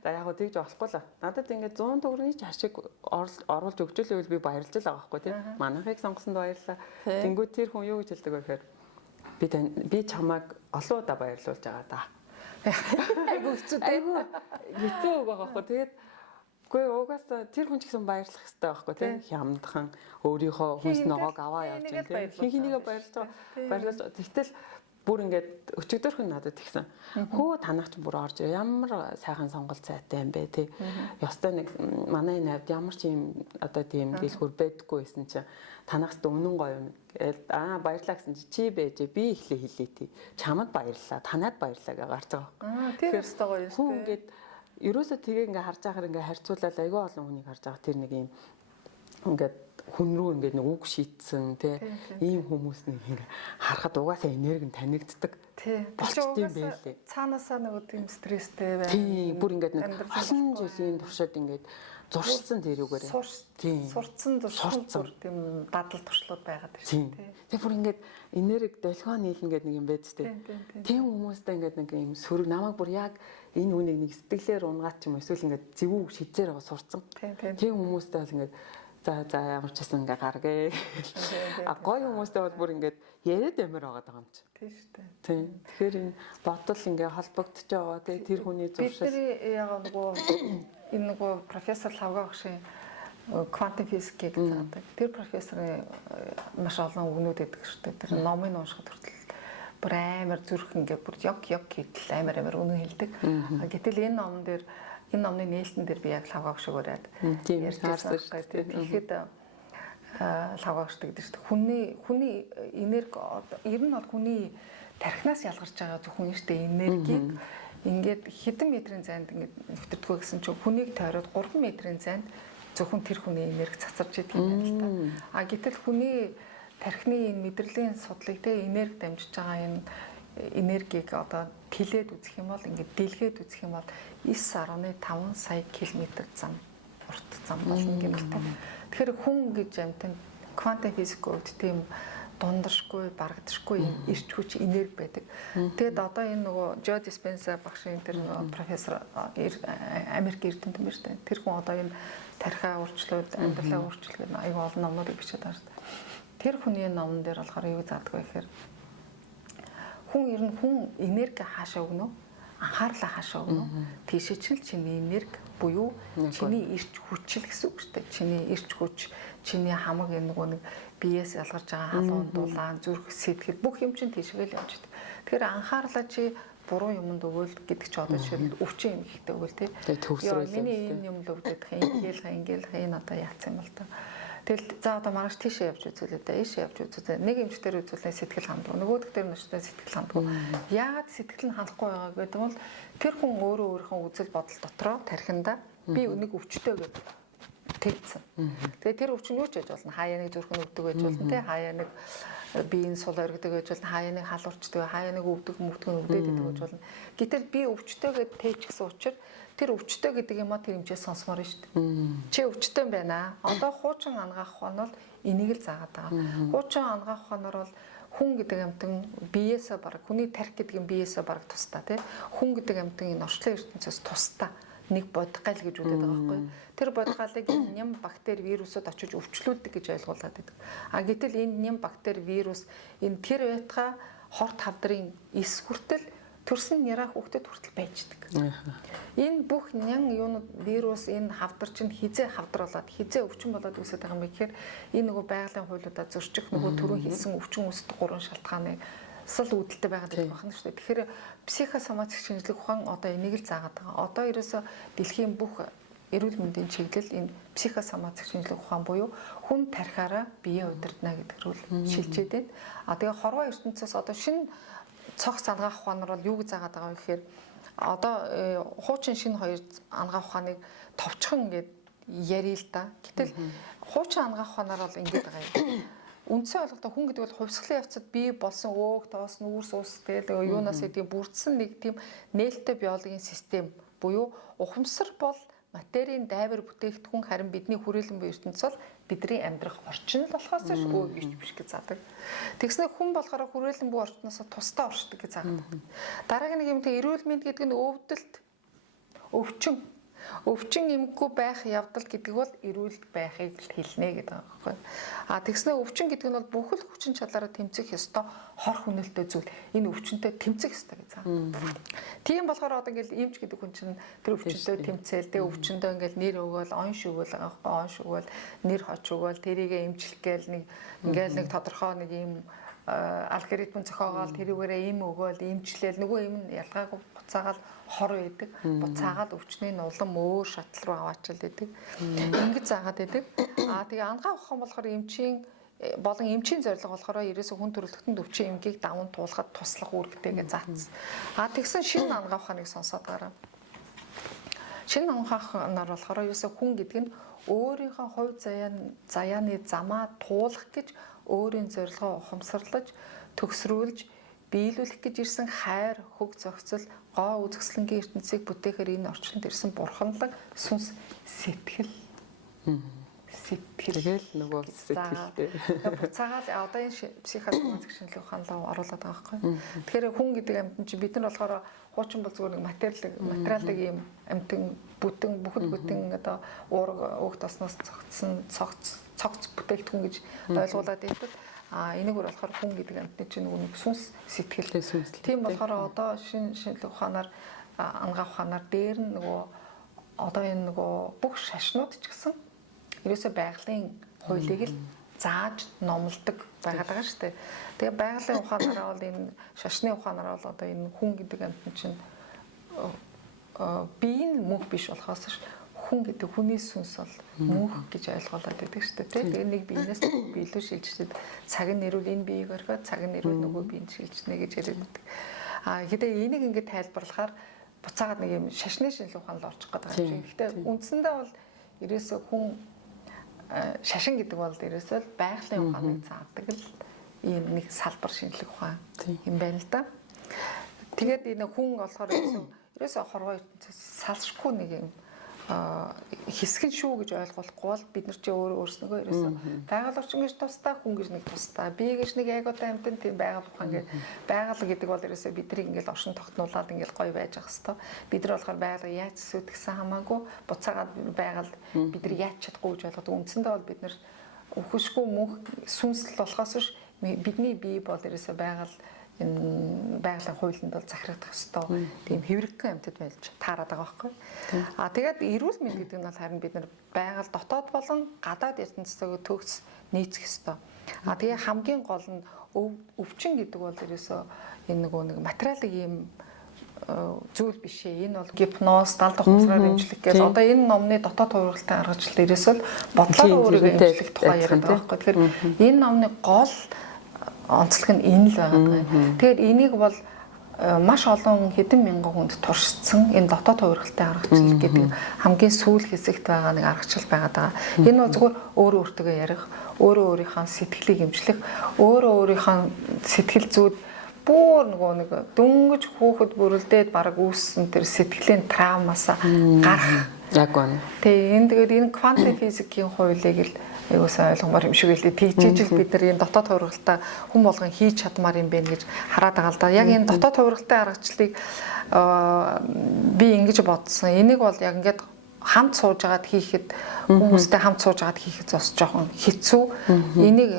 За яг гоо тэгж болохгүй л. Надад ингээ 100 төгрөгийн ч ашиг оруулж өгчөөлөөл би баярлж л байгаа байхгүй тий. Манайхыг сонгосонд баярлалаа. Тэнгүүд тэр хүн юу гэж хэлдэг вэ гэхээр би чамайг олон удаа баярлуулж байгаа да. Айгу хэцүү дээ. Хэцүү байгаа байхгүй. Тэгээд үгүй угаасаа тэр хүн ч гэсэн баярлах хэрэгтэй байхгүй тий. Хямдхан өөрийнхөө хүнс ногоог аваа явж байгаа тий. Хинхнийгээ баярлаж тэгтэл бүр ингээд өчигдөрх нь надад тэгсэн. Хөө танах ч бүр орж ямар сайхан сонголт сайтай юм бэ тий. Ёстой нэг манай навд ямар ч юм одоо тийм дэлгүр байдаггүй байсан чинь танахс өмнө гоё юм. Баярлаа гэсэн чи байж би ихлэ хэлээ тий. Чамд баярлаа, танад баярлаа гэж гарч байгаа. Тэр өстой гоё юм. Хүн ингээд ерөөсөө тгээ ингээ харж байхаар ингээ харьцуулаад аягүй олон хүнийг харж байгаа тэр нэг юм ингээд хүн рүү ингээд нэг үг шийтсэн тий ийм хүмүүс нэг ингээ харахад угаасаа энерги нь танигддаг. Тий. Болчтой юм байлээ. Цаанаасаа нөгөө тийм стресстэй байна. Тий, бүр ингээд нэг олон жилийн туршид ингээд зуршилсан тэрүүгээр. Тий. Сурцсан зуршилсан тийм дадал туршлууд байгаад байна. Тий. Бүр ингээд энерги долгио нийлнэ гэдэг нэг юм байд тээ. Тийм хүмүүстэй ингээд нэг юм сөрөг намайг бүр яг энэ үнийг нэг сэтгэлээр унгаад ч юм эсвэл ингээд зэвүү шизээр байгаа сурцсан. Тийм хүмүүстэй бол ингээд за ямар ч гэсэн ингээ гаргээ. Гоё хүмүүстэй бол бүр ингээд яриад амар байгаа юм чи. Тийм шүү дээ. Тийм. Тэгэхээр энэ бодол ингээ холбогдож байгаа тий тэр хүний зуршил. Би яг нөгөө энэ нөгөө профессор Лавга багшийн квантын физикийг заадаг. Тэр профессорын маш олон үгнүүд өгдөг шүү дээ. Тэр номыг уншихад хүртэл бүр амар зүрх ингээ бүр яг хийдэл амар үнэн хэлдэг. Гэтэл энэ номон дээр энэ номны нээлтэн дээр би яг Лавга багшиг ураад ярьсан шүү дээ. Тэгэхэд Лавга багш гэдэг шүү дээ. Хүний энерги ер нь бол хүний тархинаас ялгарч байгаа зөвхөн ихтэй энергийг ингээд хэдэн метрийн зайд ингээд нэвтэрдгөө гэсэн чинь хүнийг тойроод 3 метрийн зайд зөвхөн тэр хүний энерги цацарч идэг юм байна л та. Гэтэл хүний тархины энэ мэдрэлийн судлыг те энерги дамжиж байгаа энэ энергийг одоо тэлээд үзэх юм бол ингээд дэлгээд үзэх юм бол 9.5 сая км зам урт зам болно гэмэлтэй. Тэгэхээр хүн гэж амтан квантын физик үед тийм дундаршгүй, барагдшгүй ирч хүч энерги байдаг. Тэгэд одоо энэ нөгөө Джо Диспенса багшийн тэр нөгөө профессор Америк эрдэмтэн байна шүү дээ. Тэр хүн одоо энэ тархиа өөрчлөөд амьдралаа өөрчлөх аюул олон номнуудыг бичээд байгаа шүү дээ. Тэр хүний номон дээр болохоор юу заадаг вэ гэхээр хүн ер нь хүн энерги хаашаа өгнө? Анхаарлаа хаашаа өгнө? Тийшээ ч л чиний энерги буюу чиний ирч хүч л гэсэн үг шүү дээ. Чиний ирч хүч, чиний хамаг энэ нөгөө нэг биеэс ялгарч байгаа халуун дулаан, зүрх, сэтгэл бүх юм чинь тийшээ л явж байдаг. Тэгэхээр анхаарлаа чи буруу юмд өгөөл гэдэг чи одоо жишээл өвчин юм ихтэй өгөөл тий. Миний энэ юм л өвдөдөх ингээл энэ одоо яатсан юм бол та. Тэгэл за одоо маргааш тийшээ явж үзүүлээ дээ. Ийшээ явж үзүүлээ. Нэг эмчтэр үзүүлээ сэтгэл хандав. Нөгөөх дээр нэштэй сэтгэл хандав. Яагаад сэтгэл нь хандахгүй байгаа гэдэг бол тэр хүн өөрөө өөрийнхөө үзэл бодол дотроо тархинда би нэг өвчтөй гэдэг бүтээгдсэн. Тэгээ тэр өвчин юу ч яж болно. Хаяа нэг зүрх нь өвдөг байж болно тий. Хаяа нэг биеийн сул оргидог байж болно. Хаяа нэг халуурчдаг, хаяа нэг өвдөг мөвдөг нь өвдөд байдаг байж болно. Гэтэл би өвчтөйгээд тээчихсэн учраас тэр өвчтөй гэдэг юм а тэр хэмжээ сонсомоор шүү дээ. Чи өвчтөй байна. Одоо хуучин ангаах ухаан бол энийг л заагаад байгаа. Хуучин ангаах ухаанаар бол хүн гэдэг амтан биеэсээ бараг хүний тарих гэдэг юм биеэсээ бараг тусдаа тий. Хүн гэдэг амтан энэ орчлон ертөнцөөс тусдаа нэг бодгал гэж үлдээд байгаа байхгүй. Тэр бодгалыг ням бактери вирусууд очиж өвчлүүлдэг гэж ойлгуулад байдаг. А гэтэл энэ ням бактери вирус энэ тэр байтга хорт хавдрын эс хүртэл төрсөн няраа хүүхдэд хүртэл байждаг. Энэ бүх нян юунууд вирус энэ хавдар чинь хизээ хавдруулаад хизээ өвчин болоод үүсэж байгаа юм гэхээр энэ нөгөө байгалийн хуулиудаа зөрчих нөгөө төрөө хийсэн өвчин үүсдэг 3 шалтгааны сул үүдэлтэй байгаад байх нь шүү дээ. Тэгэхээр психосоматик шинжилгээ ухаан одоо энийг л заагаад байгаа. Одоо ерөөсө дэлхийн бүх эрүүл мэндийн чиглэл энэ психосоматик шинжилгээ ухаан буюу хүн тархиараа бие удирдна гэдэг рүү шилжээд байна. А тэгээ хорвоо ертөнцөөс одоо шинэ цогц ангаах ухаанаар бол юу гэж заагаад байгаа вэ гэхээр одоо хуучин шинэ хоёр ангаах ухааныг товчхон ингээд ярил л да. Гэтэл хуучин ангаах ухаанаар бол ингэж байгаа юм. Үндсэн ойлголтоо хүн гэдэг бол хувьсгалын явцад бий болсон өөх тоос нүүрс ус тэгээ юунаас идэг бүрдсэн нэг тийм нээлттэй биологийн систем буюу ухамсар бол материйн дайвар бүтээгдэхүүн харин бидний хүрээлэн буй ертөнцийн бол бидний амьдрах орчин л болохоос өөр гэж биш гэж заадаг. Тэгснэ хүн болохоор хүрээлэн буй орчноосоо тусдаа оршдог гэж заадаг. Дараагийн нэг юм тэг эрүүл мэнд гэдэг нь өвдөлт өвчин эмггүй байх явдал гэдэг бол эрүүл байхыг хэлнэ гэдэг байгаа байхгүй. А тэгснэ өвчин гэдэг нь бол бүхэл хүчин чадлаараа тэмцэх ёстой хор хүнэлттэй зүйл. Энэ өвчнөд тэмцэх ёстой гэж заа. Тийм болохоор одоо ингээл эмч гэдэг хүн чинь тэр өвчнөд тэмцээл, тэг өвчнөд ингээл нэр өгөөл, он шүгөөл байгаа байхгүй. Он шүгөөл, нэр хоч өгөөл, тэрийгэ эмчлэх гээл нэг ингээл нэг тодорхой нэг юм алгоритм зохиогоол тэрүүгээрээ им өгөөл, эмчлээл нөгөө им нь ялгаагүй буцаагаал хор байдаг. Буцаагаад өвчний нулам өөр шатал руу аваачил байдаг. Ингэж заагаад байдаг. А тэгээ ангаах ухаан болохоор эмчийн болон эмчийн зорилго болохоор ерөөсө хүн төрөлхтөнд өвчин эмгийг даван туулахад туслах үүрэгтэй гэж заасан. А тэгсэн шинэ ангаах ухааныг сонсоод гараа. Шинэ ангаах ухаанаар болохоор ерөөсө хүн гэдэг нь өөрийнхөө хувь заяаны замаа туулах гэж өөрийн зорилгоо ухамсарлаж төгсрүүлж биелүүлэх гэж ирсэн хайр, хөг зохицол, гоо үзэсгэлэнгийн ертөнцийг бүтээхээр энэ орчинд ирсэн бурханлаг сүнс сэтгэл. Тэгэл нөгөө сэтгэлтэй. Буцаагаад одоо энэ психосоматик шинжилгээ ухаанлаа оруулаад байгаа байхгүй. Тэгэхээр хүн гэдэг амьтан чи бид нар болохоор хуучин бол зүгээр нэг материалыг ийм амьтан бүтэн бүхэл бүтэн одоо уурга өөх тосноос цогц бүтээгдэхүүн гэж ойлгуулад байдаг. А энийг болохоор хүн гэдэг амьтны чинь нэг сүнс сэтгэл. Тийм болохоор одоо шинжилгээ ухаанаар ангаах ухаанаар дээр нь нөгөө одоо энэ нөгөө бүх шашнууд ч гэсэн ерөөсөө байгалийн хуулийг л зааж номлодог байгаад байгаа шүү дээ. Тэгээ байгалийн ухаанаараа бол энэ шашны ухаанаараа бол одоо энэ хүн гэдэг амьтан чинь биеийн мөнх биш болохоос ш хүн гэдэг хүний сүнс бол мөнх гэж ойлгуулад байдаг шүү дээ. Тэгээ нэг биенээс бие рүү шилжчихэд цаг нь нэрвэл энэ биеийг орхиод цаг нь нэрвэл нөгөө биенд шилжнэ гэж яриад байдаг. А гэхдээ энийг ингээд тайлбарлахаар буцаагаад нэг юм шашны шинжилгээ ухаан л орчих гээд байгаа юм шиг. Гэхдээ үндсэндээ бол ерөөсөө хүн шашин гэдэг бол ерөөсөө байгалийн ухааныг заадаг л ийм нэг салбар шинжилгээ ухаан юм байна л да. Тэгээд энэ хүн болохоор ерөөсөө хорвоо ертөнцөөс салшгүй нэг юм хэсэг нь шүү гэж ойлгохгүй бол бид нар чи өөрснөөгөө ерөөсөө байгаль орчин гэж тусдаа хүн гэж нэг тусдаа би гэж нэг эготой амьтан тийм байгаль ухаан гэж байгаль гэдэг бол ерөөсөө бидний ингээл оршин тогтнуулаад ингээл гоё байж ах хэвээр бид нар болохоор байгаль яаж сүтгэсэн хамаагүй буцаагаад байгаль бид нар яаж чадахгүй гэж ойлгоод үндсэндээ бол бид нар өвхөшгүй мөнх сүнслэл болохоос биш бидний бие бол ерөөсөө байгаль энэ байгалийн хуулинд бол захирагдах ёстой тийм хэврэгхэн амьтад байж таарад байгаа байхгүй. А тэгээд эрүүл мэнд гэдэг нь бол харин бид нар байгаль дотоод болон гадаад ертөнцтэйгээ төгс нийцэх ёстой. А тэгээ хамгийн гол нь өвчин гэдэг бол ерөөсөө энэ нэг материалын юм зүйл биш ээ. Энэ бол гипноз, далд ухамсараар эмчлэх гэж одоо энэ номны дотоод хувиргалтай аргачлал ерөөсөө бодлоор өөрийгөө эмчлэх тухай яриад байгаа байхгүй. Тэгэхээр энэ номны гол онцлог нь энэ л байгаа. Тэгэхээр энийг бол маш олон хэдэн мянган хүнд туршсан энэ дотоод хувиргалтай аргачлал гэдэг хамгийн сүүл хэсэгт байгаа нэг аргачлал байгаад байгаа. Энэ бол зөвхөн өөрөө өөртөө ярих, өөрөө өөрийнхөө сэтгэлийг эмчлэх, өөрөө өөрийнхөө сэтгэл зүйд бүр нэг дөнгөж хүүхэд бүрэлдээд бараг үүссэн тэр сэтгэлийн травмаасаа гарах. Яг байна. Тэгээ энэ тэгээд энэ квантын физикийн хуулийг л аюулсаа ойлгомоор юм шиг үлээ. Тэгжижил бид нар энэ дотоод хувиргалтай хүн болгон хийж чадмаар юм бэ гэж хараад байгаа л да. Яг энэ дотоод хувиргалтай аргачлалыг би ингэж бодсон. Энийг бол яг ингээд хамт сууж агаад хийхэд хүмүүстэй хамт сууж агаад хийхэд бас жоохон хэцүү. Энийг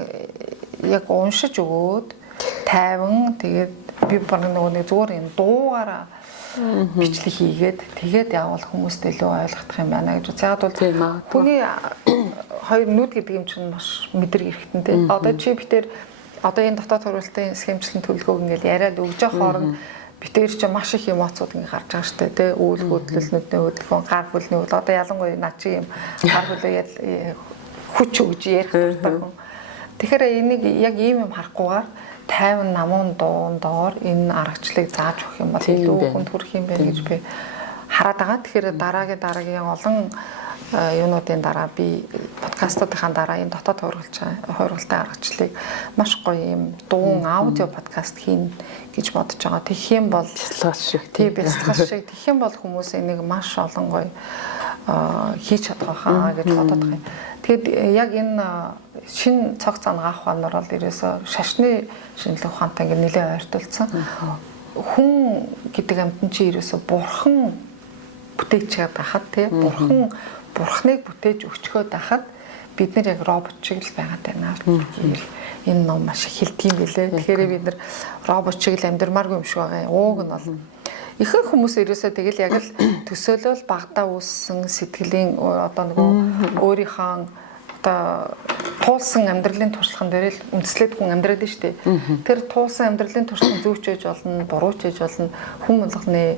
яг уншиж өгөөд тайван тэгээд би баг нэг зүгээр юм дуугаараа бичлэг хийгээд тэгээд явал хүмүүст илүү ойлгох юм байна гэж. Яг бол хүний хоёр нүд гэдэг юм чинь маш мэдрэг эрхтэн тий. Одоо чи битэр одоо энэ дотоод хөрвөлтийн схемчлэн төлөвлөгөөг ингээл яриад өгж явах хооронд битэр чи маш их эмоцуд ингээ гарч байгаа штэ тий. Үйл хөдлөл, нүдний хөдөлгөөн, гар бүлний үйл. Одоо ялангуяа наа чи юм гар бүлээ хүч өгж ярих хэрэгтэй хүн. Тэгэхээр энийг яг ийм юм харахгүйгээр тайван намуун доор энэ аргачлалыг зааж өгөх юм бол илүү хүнд хүрэх юм байна гэж би хараад байгаа. Тэгэхээр дараагийн олон юунуудын дараа би подкастуудын дараа энэ дотоод хувиргалтай аргачлалыг маш гоё юм дуун аудио подкаст хийн гэж бодож байгаа. Тэгэх юм бол бяцлах шиг бяцлах шиг тэгэх юм бол хүмүүс энийг маш олон гоё хийж чадах хаа гэж бодоод байгаа юм. Тэгэд яг энэ шинэ цог цангаа ухаанаар бол ерөөсө шашны шинжилгээ ухаантай ингэ нэлээд ойртолцсон. Хүн гэдэг амьтан чи ерөөсө бурхан бүтээч чад байхад тий бурхныг бүтээж өчгөөд байхад бид нар яг робот шиг л байгаад байна гэвэл энэ ном маш их хэлдэг юм билээ. Тэгэхээр бид нар робот шиг л амьдрмааргүй юм шиг байгаа. Ууг нь бол ихэнх хүмүүс ерөөсөө тэгэл яг л төсөөлөл багтаа үүссэн сэтгэлийн одоо нөгөө өөрийнхөө одоо туулсан амьдралын туршлаган дээр л үндэслээд хүн амьдраад байна шүү дээ. Тэр туулсан амьдралын туршлага зөвч ээж болно, бурууч ээж болно. Хүн болгоны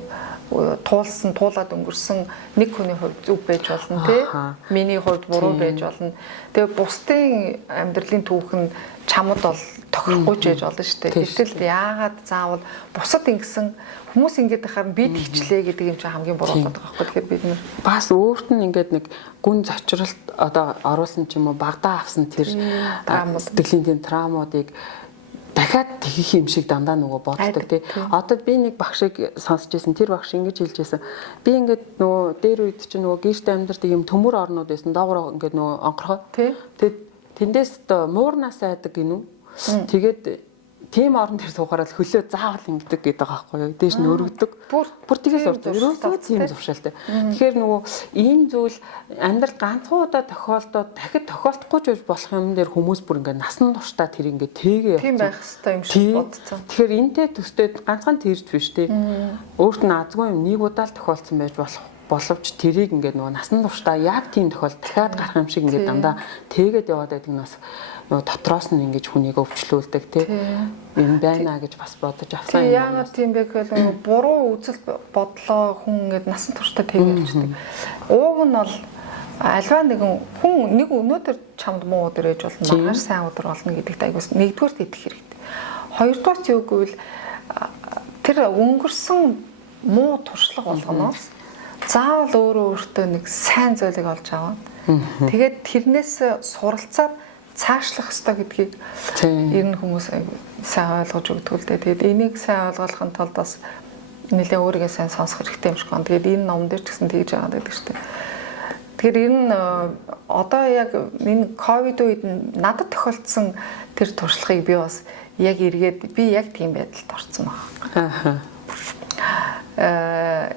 туулаад өнгөрсөн нэг хүний хувьд зөв байж болно тий. Миний хувьд буруу байж болно. Тэгээ бусдын амьдралын түүх нь чамд бол тохирохгүй ч ээж болно шүү дээ. Гэтэл яагаад заавал бусад ингэсэн хүмүүс ингэж байхаар бид хичлээ гэдэг юм чинь хамгийн буруу болдог байхгүй. Тэгэхээр бид нар бас өөрт нь ингээд нэг гүн зочролт одоо оруулсан ч юм уу багтаа авсан тэр сэтгэлийн тийм траумуудыг дахиад тэгэх юм шиг дандаа нөгөө боддог тий. Одоо би нэг багшийг сонсч байсан. Тэр багш ингэж хэлж байсан. Би ингээд нөгөө дээр үед чинь нөгөө гişт амьдрдаг юм төмөр орнууд байсан. Доогоор ингээд нөгөө онцгой. Тэгээд тэндээс муурнаас айдаг гинүү. Тэгээд тийм орон дээр суухаараа хөлөө заавал ингэдэг гэдэг байгаа байхгүй юу. Дээш нь өргөдөг. Бүр тгээс урд. Ерөөсөө тийм зуршаалтай. Тэгэхээр нөгөө ийм зүйл амьдрал ганцхан удаа тохиолдоод дахид тохиолдохгүй ч болох юм дээр хүмүүс бүр ингээд насан туршдаа тэр ингээд тэгээ явуулсан. Тийм байх хэрэгтэй юм шиг бодсон. Тэгэхээр энтэй төстэй ганцхан тэрж биш тий. Өөрт нь азгүй юм нэг удаа л тохиолдсон байж боловч тэрийг ингээд нөгөө насан туршдаа яг тийм тохиолдол дахиад гарах юм шиг ингээд дандаа тэгээд яваад байдаг нь бас нөгөө дотроос нь ингэж хүнийг өвчлүүлдэг тий юм байна гэж бас бодож авсан юм. Яагаад тийм бэ гэвэл буруу үзэл бодлоо хүн ингэж насан туршдаа тэгээд явчихдаг. Ууг нь бол альва нэгэн хүн нэг өнөөдөр чамд муу өдөр ээж болно, маргааш сайн өдөр болно гэдэгт айгуус нэгдүгээрт идэх хэрэгтэй. Хоёрдугаарт юу гэвэл тэр өнгөрсөн муу туршлага болгоноос заавал өөртөө нэг сайн зүйлийг олж аваад тэгээд тэрнээс суралцаад цаашлах ёстой гэдгийг ер нь хүмүүс сайн ойлгож өгдөг л дээ. Тэгээд энийг сайн ойлгохын тулд бас нэлээ өөрийгөө сайн сонсох хэрэгтэй юм шиг байна. Тэгээд энэ ном дээр ч гэсэн тэгж байгаа гэдэг шүү дээ. Тэгэхээр ер нь одоо яг энэ ковид үед надад тохиолдсон тэр туршлагыг би бас яг эргээд би яг тийм байдалд орсон байна.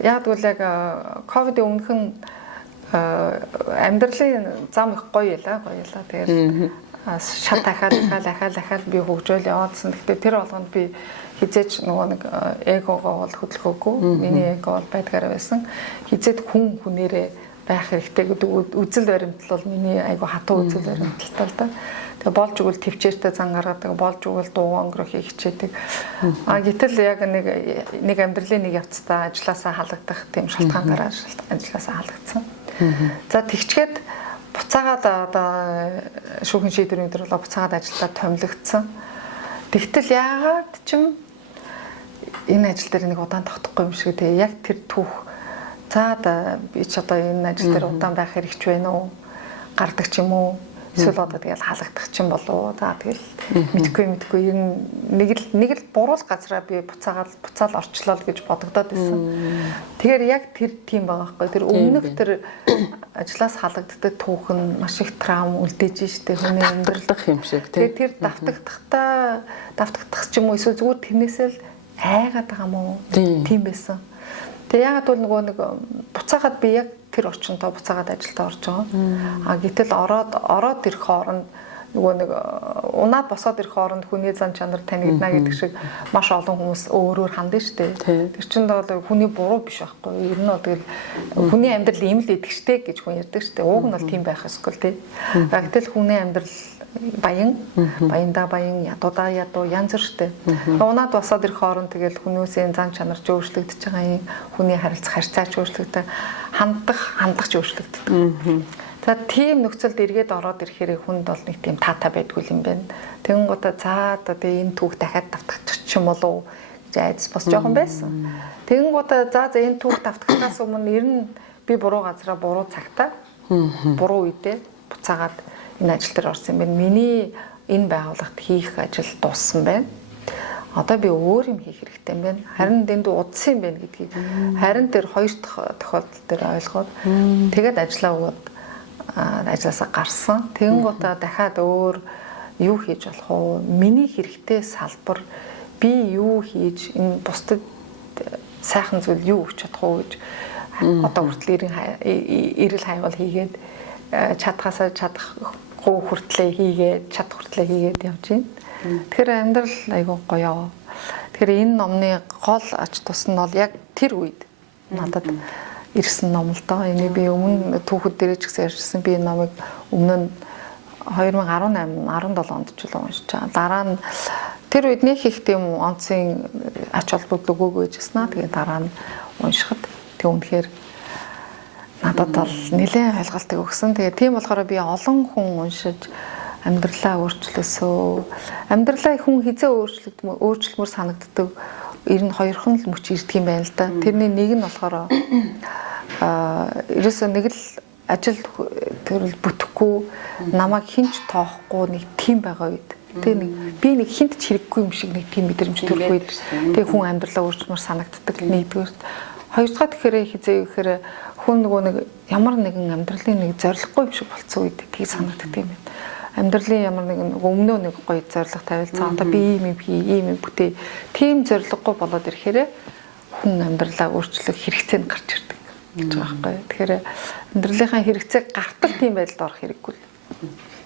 Яг бол яг ковидын өмнөхөн амьдралын зам их гоё ялаа. Тэгээд шат дахиад би хөгжөөл яваадсан. Гэхдээ тэр болгонд би хизээч нөгөө нэг эгогоо бол хөдөлгөөгүй. Миний эго бол байдгаараа байсан. Хизээд хүн хүнээрээ байх хэрэгтэй гэдэг үзэл баримтал бол миний айгу хатуу үзэл баримталтай л да. Тэгээ болж игэл төвчээртэй зан гаргадаг, болж игэл дуу өнгөрөх хичээдэг. Гэтэл яг нэг амьдралын нэг явцдаа ажилласаа халагдах тийм шалтгаанаараа ажилласаа халагдсан. За тэгчгээд буцаагаад одоо шүүхийн шийдвэрийн өдөр бол буцаагаад ажилдаа томилогдсон. Тэгтэл яагаад ч юм энэ ажил дээр нэг удаан тогтохгүй юм шиг тэгээ яг тэр түүх за би ч одоо энэ ажил дээр удаан байх хэрэгч байна уу? Гардаг ч юм уу? Эсвэл одоо тэгэл халагдах ч юм болов уу? За тэгэл мэдгүй ер нь нэг л буруу газараа би буцаал орчлоо гэж бодогдоод байсан. Тэгэхээр яг тэр тийм байгаа байхгүй. Тэр өмнөх тэр ажлаас халагддаг түүх нь маш их травм үлдээж штэ хүний амьдралдах юм шиг тийм. Тэр давтагдах ч юм уу эсвэл зүгээр тэрнээсээ л айгаад байгаа юм уу? Тийм байсан. Тэгээ ягаад бол нөгөө нэг буцаагаад би яг тэр орчинтой буцаагаад ажилдаа орж байгаа. А гэтэл ороод ирэх хооронд нөгөө нэг унаад босоод ирэх хооронд хүний зан чанар танигдана гэдэг шиг маш олон хүмүүс өөрөөр хандна шүү дээ. Тэр чинь бол хүний буруу биш байхгүй. Ер нь бол тэгэл хүний амьдрал ийм л идэг штэ гэж хүн ярьдаг штэ. Уг нь бол тийм байх ёсгүй тий. Гэтэл хүний амьдрал баяндаа баян ядуудаа ядуу янз бүр штэ. Унаад босоод ирэх хооронд тэгэл хүмүүсийн зан чанар ч өөрчлөгдөж байгаа юм. Хүний харилцаа ч өөрчлөгдөж, хандах ч өөрчлөгддөг. За тийм нөхцөлд эргээд ороод ирэхээр хүнд бол нэг тийм таата байдгүй юм байна. Тэгэн гоо за одоо энэ түүх дахиад давтагчих юм болов гэж айдас бас жоохон байсан. Тэгэн гоо за энэ түүх давтахаас өмнө ер нь би буруу газараа буруу цагтаа буруу үедээ буцаагаад энэ ажил дээр орсон юм байна. Миний энэ байгууллагт хийх ажил дууссан байна. Одоо би өөр юм хийх хэрэгтэй юм байна. Харин дэнд удсан юм байна гэдгийг харин тэр хоёр дахь тохиолдол дээр ойлгоод тэгээд ажиллаа өгөөд ажилласаа гарсан. Тэгэн гутаа дахиад өөр юу хийж болох вэ? Миний хэрэгтэй салбар би юу хийж энэ бусдад сайхан зүйл юу өгч чадах вэ гэж одоо хүртэл эрэл хайвал хийгээд чадхаасаа чадахгүй хүртлээ хийгээд явж байна. Тэгэхээр амьдрал айгүй гоё. Тэгэхээр энэ номны гол ач тус нь бол яг тэр үед надад ирсэн ном л доо. Энийг би өмнө түүхэд дээрээ ч гэсэн ярьсан. Би энэ номыг өмнө нь 2018 17 онд ч л уншиж байгаа. Дараа нь тэр үед нэг их тийм онцгийн ач холбогдол өгөөгүй байжснаа. Тэгээ дараа нь уншихад тэг үнэхээр надад бол нэлээд ойлголтыг өгсөн. Тэгээ тийм болохоор би олон хүн уншиж амьдралаа өөрчлөсөө. Амьдралаа хүн хизээ өөрчлөлмөр санагддаг. Ер нь хоёрхан л мөч ирдэг юм байна л да. Тэрний нэг нь болохоор ерөөсөө нэг л ажил төрөл бүтэхгүй намайг хинч тоохгүй нэг тийм байгаа үед. Тэгээ би нэг хинт ч хэрэггүй юм шиг нэг тийм мэдрэмж төрөх үед тэгээ хүн амьдралаа өөрчлөмөр санагддаг нэгдүгээр. Хоёрдугаар тэгэхээр хизээ гэхээр хүн нөгөө нэг ямар нэгэн амьдралын нэг зорилгогүй юм шиг болцсон үед тийг санагддаг юм байна. Амьдралын ямар нэгэн өмнөө нэг гоё зорилго тавилцсан. Одоо би ийм юм бүтээ. Тийм зорилгогүй болоод ирэхээр хүн амьдралаа өөрчлөх хэрэгцээ нь гарч ирдэг гэж байгаа байхгүй. Тэгэхээр амьдралынхаа хэрэгцээг гартал тийм байдалд орох хэрэггүй л.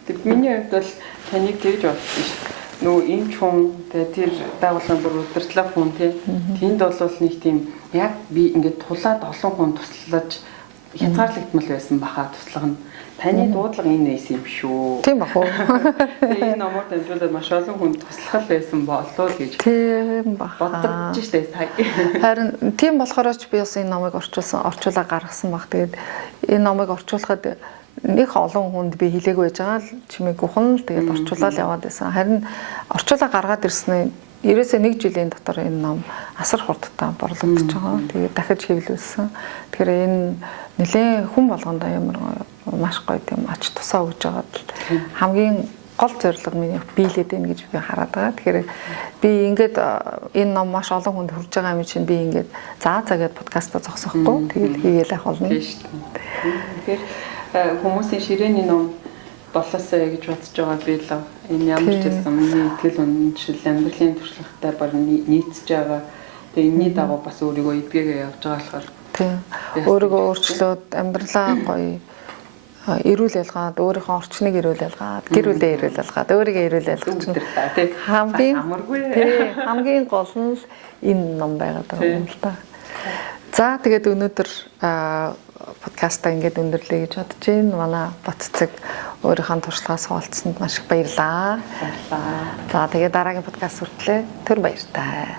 Тэг миний хувьд бол таныг тэгж бодсон шүү. Нөгөө энэ ч хүн тэр байгууллагын бүр удирдлага хүн тэнд бол нэг тийм яг би ингээд тулаад олон хүн туслаж хязгаарлагдмал байсан баха туслага нь. Таны дуудлага энэ байсан юм шүү. Тийм бах уу. Тэгээ энэ номоор дамжуулаад маш олон хүн туслах байсан болов гэж. Тийм бах. Бодож штэ сая. Харин тийм болохоор ч би бас энэ номыг орчуулаа гаргасан баг. Тэгээд энэ номыг орчуулахад нэг олон хүнд би хэлээгүй байж байгаа л чимээгүй хон л тэгээд орчуулаад яваад байсан. Харин орчуулаа гаргаад ирснээр ерөөсөө нэг жилийн дотор энэ ном асар хурдтай борлогдож байгаа. Тэгээд дахиж хэвлүүлсэн. Тэгэхээр энэ нэлээд хүн болгондоо ямар маш гоё тийм ач тусаа өгж байгаа хамгийн гол зорилго миний биелээд байна гэж би хараад байгаа. Тэгэхээр би ингээд энэ ном маш олон хүнд хүрж байгаа юм чинь би ингээд заагээд подкастаа зогсохгүй. Тэгээд хийгээл ах болно. Тэгэхээр хүмүүсийн ширээний ном болоосаа гэж бодож байгаа би л энэ ямар ч байсан миний итгэл үнэмшил амьдралын туршлагатай баг нийцж байгаа. Тэгээ энэний дагуу бас өөрийгөө эдгээгээ явж байгаа болохоор тийм өөрийгөө өөрчлөөд амьдралаа гоё эрүүл ялгаад өөрийнхөө орчныг эрүүл ялгаад гэр бүлээ эрүүл ялгаад өөрийгөө эрүүл ялгах чинь хамгийн гол нь энэ ном байгаад байгаа юм л та. За тэгээд өнөөдөр подкастаа ингээд өндөрлөе гэж бодож байна. Манай Батцэг өөрийнхөө туршлагаас хуваалцсанд маш их баярлалаа. За тэгээд дараагийн подкаст хүртлээр түр баяртай.